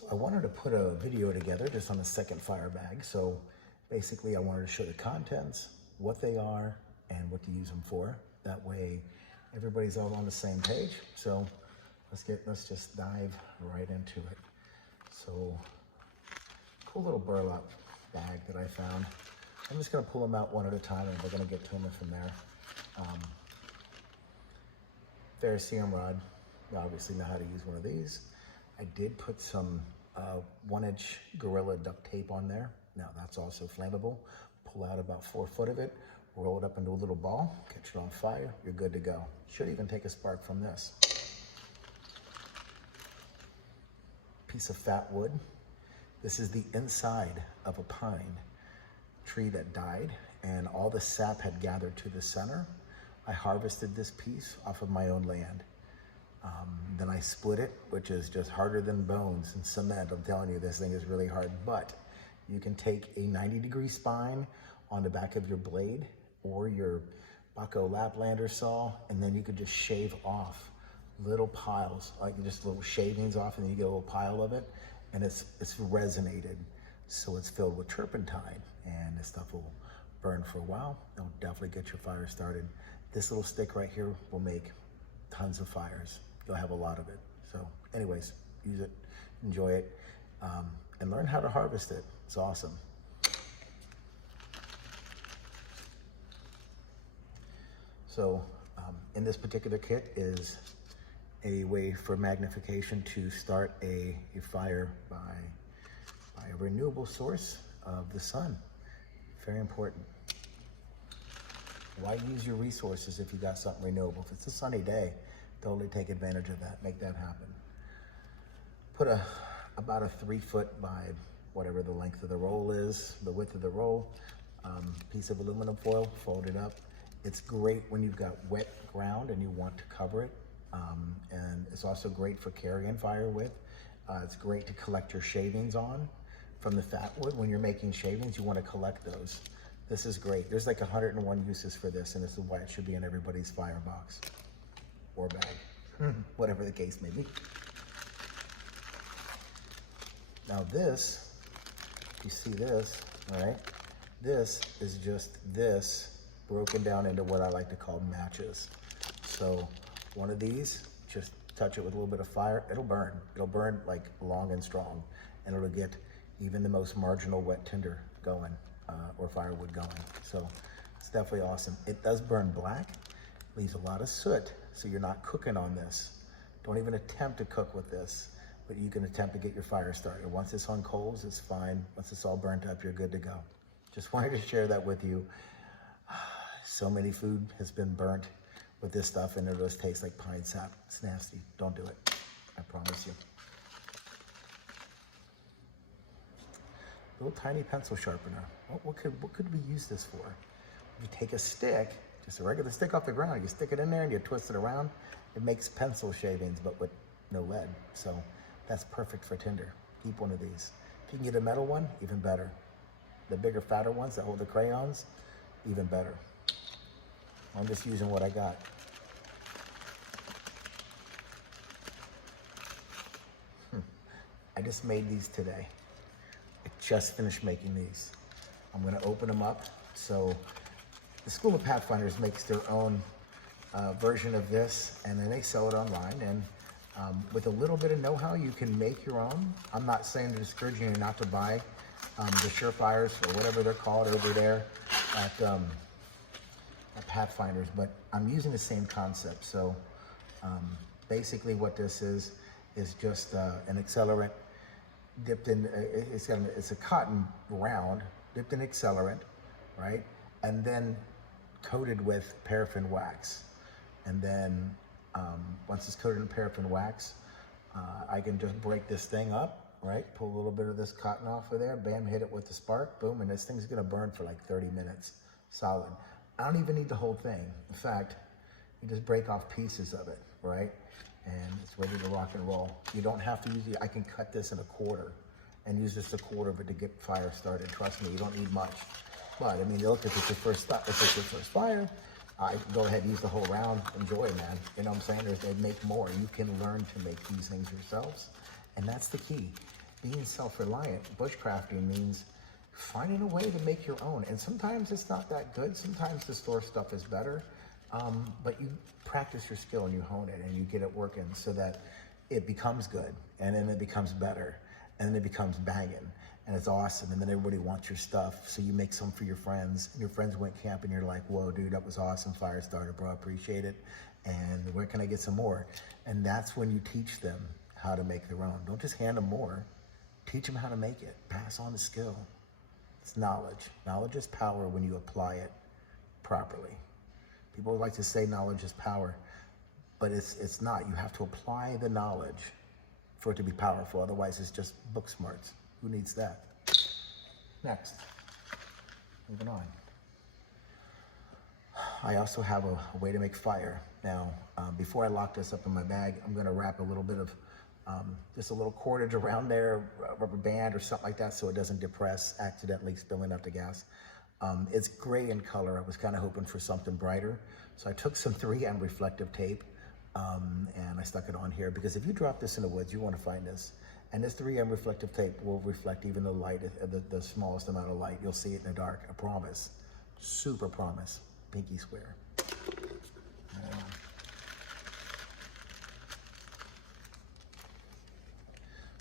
So I wanted to put a video together just on the second fire bag. So basically I wanted to show the contents, what they are, and what to use them for. That way everybody's all on the same page. So let's just dive right into it. So cool little burlap bag that I found. I'm just gonna pull them out one at a time and we're gonna get to them from there. There's Serum rod. You obviously know how to use one of these. I did put some 1-inch Gorilla duct tape on there. Now that's also flammable. Pull out about 4 foot of it, roll it up into a little ball, catch it on fire, you're good to go. Should even take a spark from this. Piece of fat wood. This is the inside of a pine tree that died, and all the sap had gathered to the center. I harvested this piece off of my own land. Then I split it, which is just harder than bones and cement. I'm telling you, this thing is really hard, but you can take a 90-degree spine on the back of your blade or your Bucko Laplander saw, and then you could just shave off little piles, like just little shavings off, and then you get a little pile of it, and it's resonated. So it's filled with turpentine, and this stuff will burn for a while. It'll definitely get your fire started. This little stick right here will make tons of fires. You'll have a lot of it. So anyways, use it, enjoy it, and learn how to harvest it. It's awesome. So in this particular kit is a way for magnification to start a fire by a renewable source of the sun. Very important. Why use your resources if you got something renewable? If it's a sunny day, totally take advantage of that, make that happen. Put about a 3 foot by whatever the length of the roll is, the width of the roll, piece of aluminum foil, fold it up. It's great when you've got wet ground and you want to cover it. And it's also great for carrying fire with. It's great to collect your shavings on from the fat wood. When you're making shavings, you want to collect those. This is great. There's like 101 uses for this, and this is why it should be in everybody's firebox or bag, whatever the case may be. Now this, you see this, all right? This is just this broken down into what I like to call matches. So one of these, just touch it with a little bit of fire, it'll burn. It'll burn like long and strong, and it'll get even the most marginal wet tinder going, or firewood going. So it's definitely awesome. It does burn black, leaves a lot of soot, so you're not cooking on this. Don't even attempt to cook with this, but you can attempt to get your fire started. Once it's on coals, it's fine. Once it's all burnt up, you're good to go. Just wanted to share that with you. So many food has been burnt with this stuff, and it does taste like pine sap. It's nasty. Don't do it. I promise you. Little tiny pencil sharpener. What could we use this for? You take a stick, just a regular stick off the ground, you stick it in there and you twist it around. It makes pencil shavings, but with no lead. So that's perfect for tinder. Keep one of these. If you can get a metal one, even better. The bigger, fatter ones that hold the crayons, even better. I'm just using what I got. I just made these today. I just finished making these. I'm gonna open them up. So the School of Pathfinders makes their own version of this, and then they sell it online. And with a little bit of know-how, you can make your own. I'm not saying to discourage you not to buy the Surefires or whatever they're called over there at Pathfinders, but I'm using the same concept. So basically what this is just an accelerant dipped in, it's a cotton round dipped in accelerant, right? And then coated with paraffin wax. And then once it's coated in paraffin wax, I can just break this thing up, right? Pull a little bit of this cotton off of there, bam, hit it with the spark, boom, and this thing's gonna burn for like 30 minutes, solid. I don't even need the whole thing. In fact, you just break off pieces of it, right? And it's ready to rock and roll. You don't have to use it. I can cut this in a quarter and use just a quarter of it to get fire started. Trust me, you don't need much. But I mean, look, if it's your first fire, go ahead and use the whole round. Enjoy, man. You know what I'm saying? They make more. You can learn to make these things yourselves. And that's the key. being self-reliant, bushcrafting means finding a way to make your own. And sometimes it's not that good. Sometimes the store stuff is better. But you practice your skill and you hone it and you get it working so that it becomes good, and then it becomes better, and then it becomes banging, and it's awesome, and then everybody wants your stuff, so you make some for your friends, and your friends went camping, you're like, whoa, dude, that was awesome, fire starter, bro, I appreciate it, and where can I get some more? And that's when you teach them how to make their own. Don't just hand them more, teach them how to make it, pass on the skill. It's knowledge. Knowledge is power when you apply it properly. People like to say knowledge is power, but it's not. You have to apply the knowledge for it to be powerful. Otherwise, it's just book smarts. Who needs that? Next, moving on. I also have a way to make fire. Now, before I lock this up in my bag, I'm gonna wrap a little bit of just a little cordage around there, rubber band or something like that, so it doesn't depress, accidentally spilling out the gas. It's gray in color. I was kind of hoping for something brighter. So I took some 3M reflective tape and I stuck it on here, because if you drop this in the woods, you want to find this. And this 3M reflective tape will reflect even the light, the smallest amount of light. You'll see it in the dark, I promise. Super promise, pinky swear.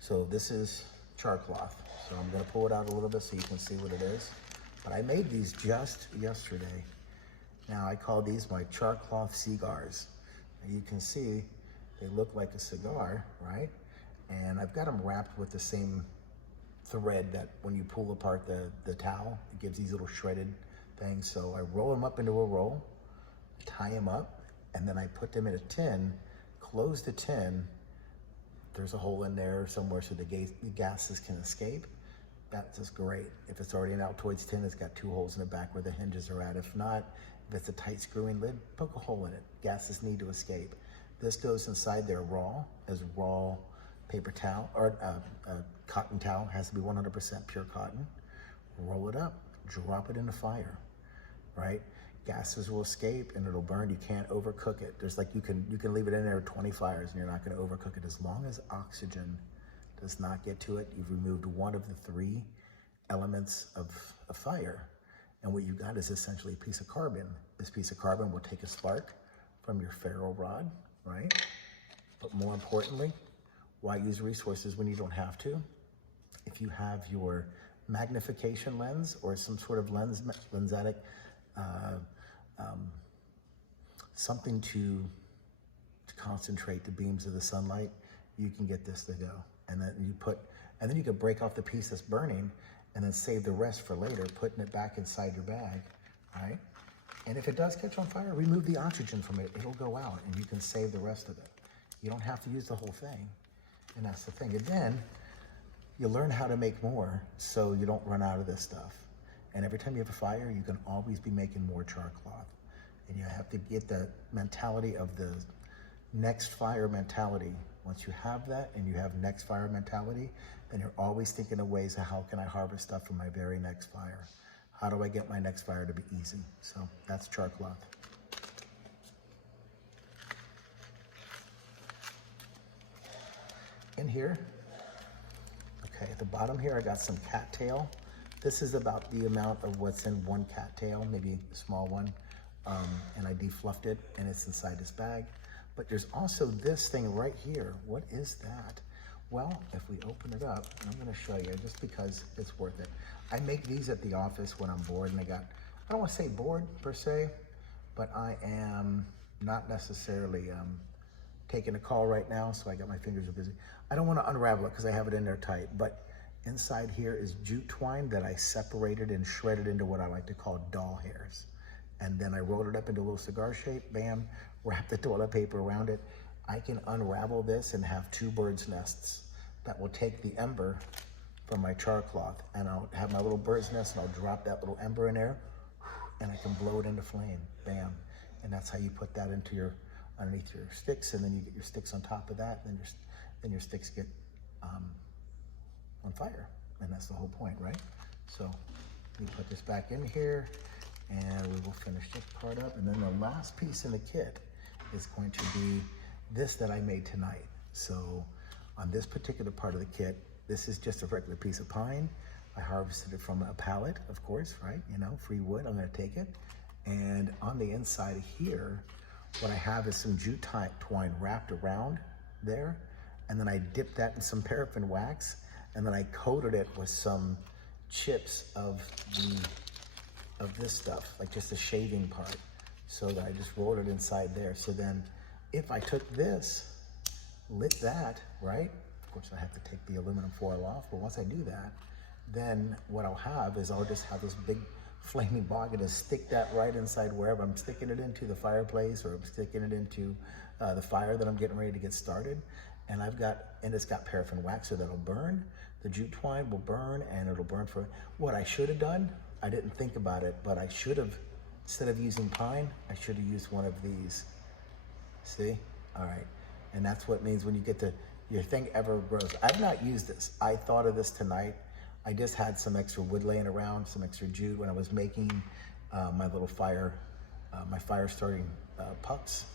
So this is Charcloth. So I'm gonna pull it out a little bit so you can see what it is. But I made these just yesterday. Now I call these my Charcloth cigars. And you can see they look like a cigar, right? And I've got them wrapped with the same thread that when you pull apart the towel, it gives these little shredded things. So I roll them up into a roll, tie them up, and then I put them in a tin, close the tin. There's a hole in there somewhere so the gases can escape. That's just great. If it's already an Altoids tin, it's got 2 holes in the back where the hinges are at. If not, if it's a tight screwing lid, poke a hole in it. Gases need to escape. This goes inside there raw, as raw paper towel, or cotton towel, has to be 100% pure cotton. Roll it up, drop it in the fire, right? Gases will escape and it'll burn. You can't overcook it. There's like, you can leave it in there 20 fires and you're not gonna overcook it. As long as oxygen does not get to it, you've removed one of the 3 elements of a fire. And what you got is essentially a piece of carbon. This piece of carbon will take a spark from your ferro rod, right? But more importantly, why use resources when you don't have to? If you have your magnification lens or some sort of lensatic, something to concentrate the beams of the sunlight, you can get this to go. And then you can break off the piece that's burning and then save the rest for later, putting it back inside your bag, right? And if it does catch on fire, remove the oxygen from it. It'll go out and you can save the rest of it. You don't have to use the whole thing. And that's the thing. And then you learn how to make more so you don't run out of this stuff. And every time you have a fire, you can always be making more Charcloth. And you have to get the mentality of the next fire mentality. Once you have that and you have next fire mentality, then you're always thinking of ways of how can I harvest stuff from my very next fire? How do I get my next fire to be easy? So that's Charcloth. In here, okay, at the bottom here, I got some cattail. This is about the amount of what's in one cattail, maybe a small one. And I defluffed it and it's inside this bag. But there's also this thing right here. What is that? Well, if we open it up, I'm gonna show you just because it's worth it. I make these at the office when I'm bored and I don't wanna say bored per se, but I am not necessarily taking a call right now, so I got my fingers are busy. I don't wanna unravel it because I have it in there tight, but inside here is jute twine that I separated and shredded into what I like to call doll hairs. And then I rolled it up into a little cigar shape, bam, wrapped the toilet paper around it. I can unravel this and have 2 bird's nests that will take the ember from my Charcloth, and I'll have my little bird's nest and I'll drop that little ember in there and I can blow it into flame, bam. And that's how you put that into underneath your sticks, and then you get your sticks on top of that, and then your sticks get on fire. And that's the whole point, right? So we put this back in here and we will finish this part up. And then the last piece in the kit is going to be this that I made tonight. So on this particular part of the kit, This is just a regular piece of pine. I harvested it from a pallet, of course, right? You know, free wood, I'm gonna take it. And on the inside here, what I have is some jute twine wrapped around there. And then I dipped that in some paraffin wax. And then I coated it with some chips of this stuff, like just the shaving part. So that I just rolled it inside there. So then if I took this, lit that, right? Of course I have to take the aluminum foil off, but once I do that, then what I'll have is I'll just have this big flaming bog and just stick that right inside wherever I'm sticking it into, the fireplace, or I'm sticking it into the fire that I'm getting ready to get started. And it's got paraffin wax, so that'll burn. The jute twine will burn, and it'll burn for, what I should have done, I didn't think about it, but I should have, instead of using pine, I should have used one of these. See? All right. And that's what it means when you get to, your thing ever grows. I've not used this. I thought of this tonight. I just had some extra wood laying around, some extra jute when I was making my little fire, my fire starting pucks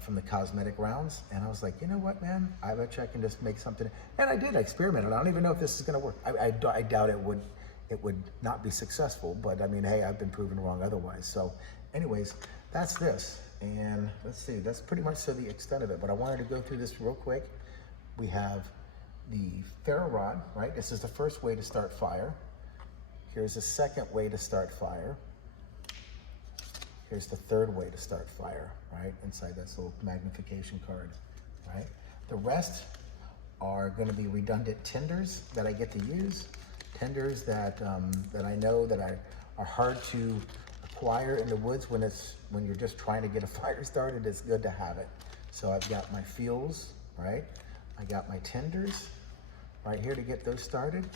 from the cosmetic rounds. And I was like, you know what, man? I bet you I can just make something. And I did, I experimented. I don't even know if this is gonna work. I doubt it would not be successful, but I mean, hey, I've been proven wrong otherwise. So anyways, that's this. And let's see, that's pretty much so the extent of it, but I wanted to go through this real quick. We have the ferro rod, right? This is the first way to start fire. Here's the second way to start fire. Here's the third way to start fire, right? Inside that little magnification card, right? The rest are gonna be redundant tinders that I get to use. Tinders that I know that are hard to acquire in the woods when you're just trying to get a fire started. It's good to have it. So I've got my fuels, right? I got my tinders right here to get those started.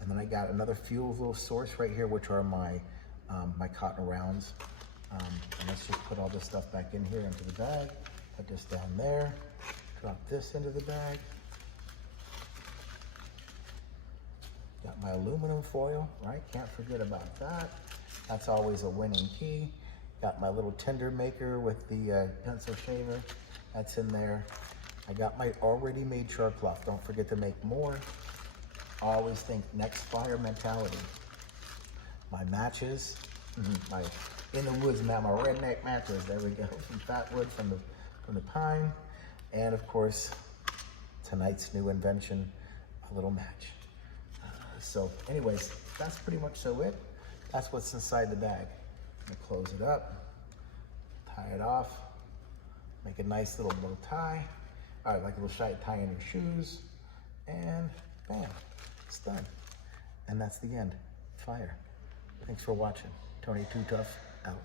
And then I got another fuel little source right here, which are my cotton rounds. And let's just put all this stuff back in here into the bag. Put this down there, drop this into the bag. Got my aluminum foil, right? Can't forget about that. That's always a winning key. Got my little tinder maker with the pencil shaver. That's in there. I got my already made Charcloth. Don't forget to make more. Always think next fire mentality. My matches, my in the woods, my redneck matches. There we go. From fat wood, from the pine, and of course tonight's new invention, a little match. So anyways, that's pretty much so it. That's what's inside the bag. I'm gonna close it up, tie it off, make a nice little bow tie. All right, like a little shiny tie in your shoes, and bam, it's done. And that's the end. Fire. Thanks for watching. Tony Too Tough out.